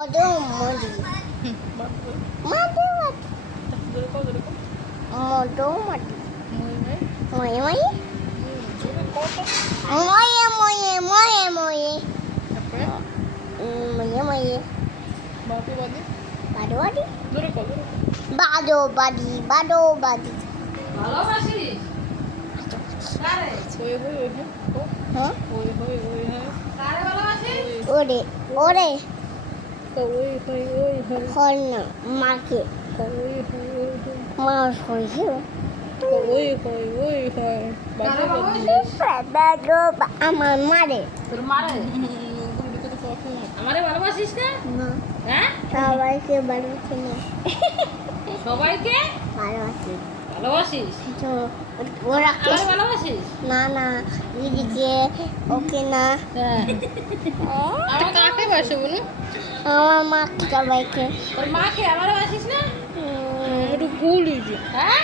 মধুমতি মধুমতি মধুমতি ময়ে ময়ে ময়ে ময়ে ময়ে ময়ে ময়ে ময়ে বাদোবাদি বাদোবাদি বাদোবাদি ভালোবাসিস কারে হ্যাঁ কারে ভালোবাসিস ওরে ওরে ওই হল না মাকে মাস হয়েছে কারে ভালোবাসিস আমার মারে তোর মারে আমারে ভালোবাসিস না না হ্যাঁ সবাইকে ভালোবাসি না সবাইকে ভালোবাসি ভালোবাসিস তো ওরা আমারে ভালোবাসিস না না দিদিকে ওকে না হ্যাঁ আমার কাকে বাসে বলুন আমার মা সবাইকে তোর মাকে আমারে বাসিস না একটু গুলি হ্যাঁ